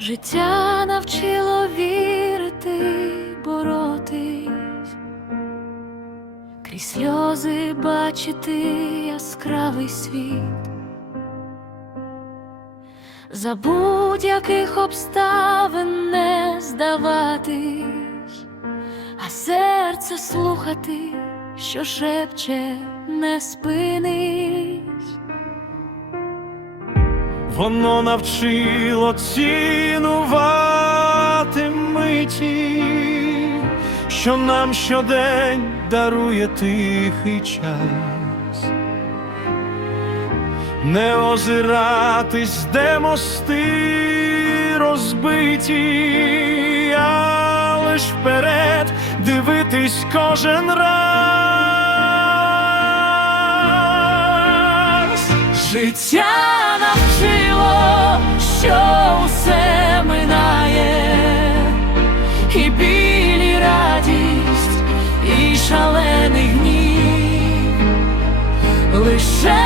Життя навчило вірити, боротись, крізь сльози бачити яскравий світ. За будь-яких обставин не здаватись, а серце слухати, що шепче, не спинись. Воно навчило цінувати миті, що нам щодень дарує тихий час, не озиратись, де мости розбиті, а лиш вперед дивитись кожен раз. Життя шалений гнів, лише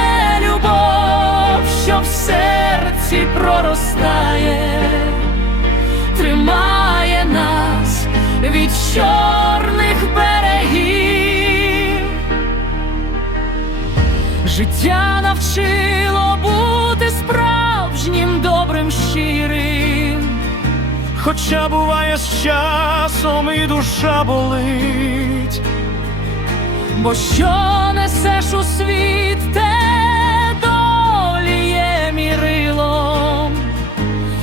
любов, що в серці проростає, тримає нас від чорних берегів. Життя навчило бути справжнім, добрим, щирим. Хоча буває з часом і душа болить, Бо що несеш у світ, те долі є мірилом,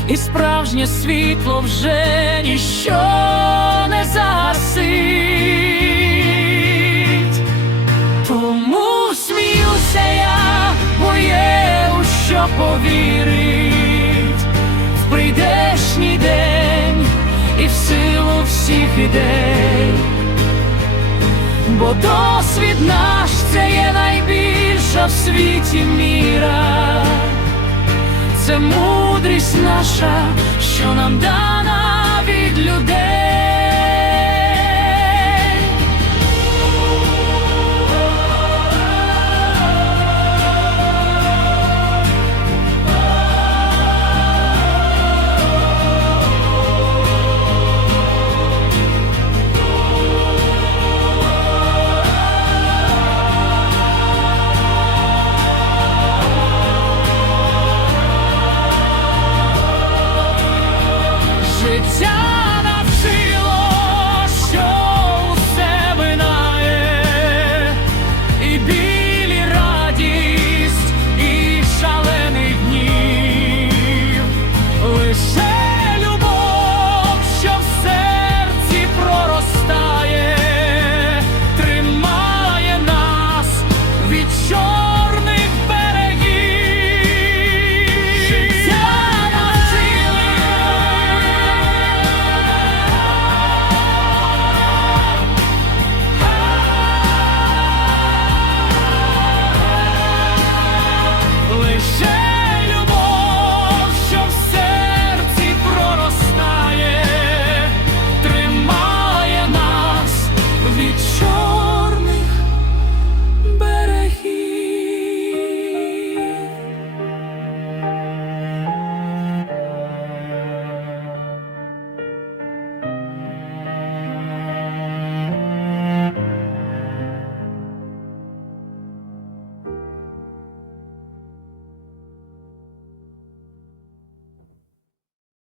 і справжнє світло вже ніщо не загасить. Тому сміюся я, бо є у що повірить в прийдешній день і в силу всіх ідей. Бо в світі міра, це мудрість наша, що нам дана від людей.